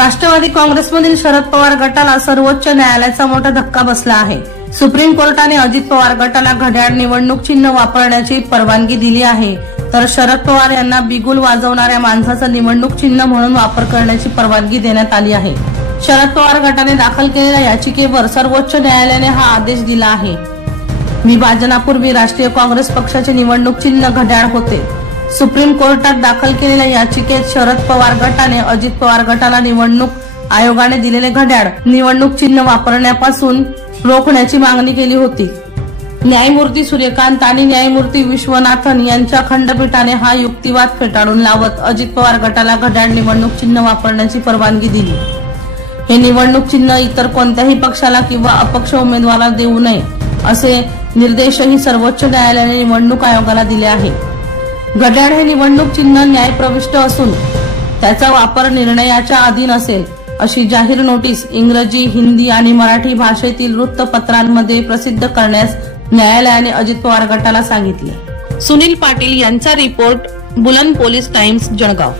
राष्ट्रवादी काँग्रेसमधील शरद पवार गटाला सर्वोच्च न्यायालयाचा मोठा धक्का बसला आहे। सुप्रीम कोर्टाने अजित पवार गटाला घड्याळ निवडणूक चिन्ह वापरण्याची परवानगी दिली आहे, तर शरद पवार यांना बिगुल वाजवणाऱ्या माणसाचं निवडणूक चिन्ह म्हणून वापर करण्याची परवानगी देण्यात आली आहे। शरद पवार गटाने दाखल केलेल्या याचिकेवर सर्वोच्च न्यायालयाने हा आदेश दिला आहे। विभाजनापूर्वी राष्ट्रीय काँग्रेस पक्षाचे निवडणूक चिन्ह घड्याळ होते। सुप्रीम कोर्टात दाखल केलेल्या याचिकेत शरद पवार गटाने अजित पवार गटाला निवडणूक आयोगाने दिलेले घड्याळ निवडणूक चिन्ह वापरण्यापासून रोखण्याची मागणी केली होती। न्यायमूर्ती सूर्यकांत आणि न्यायमूर्ती विश्वनाथन यांच्या खंडपीठाने हा युक्तिवाद फेटाळून लावत अजित पवार गटाला घड्याळ निवडणूक चिन्ह वापरण्याची परवानगी दिली। हे निवडणूक चिन्ह इतर कोणत्याही पक्षाला किंवा अपक्ष उमेदवाराला देऊ नये असे निर्देशही सर्वोच्च न्यायालयाने निवडणूक आयोगाला दिले आहे। घड्याळ हे निवडणूक चिन्ह न्यायप्रविष्ट असून त्याचा वापर निर्णयाच्या अधीन असेल अशी जाहीर नोटीस इंग्रजी, हिंदी आणि मराठी भाषेतील वृत्तपत्रांमध्ये प्रसिद्ध करण्यास न्यायालयाने अजित पवार गटाला सांगितले। सुनील पाटील यांचा रिपोर्ट, बुलंद पोलीस टाइम्स, जळगाव।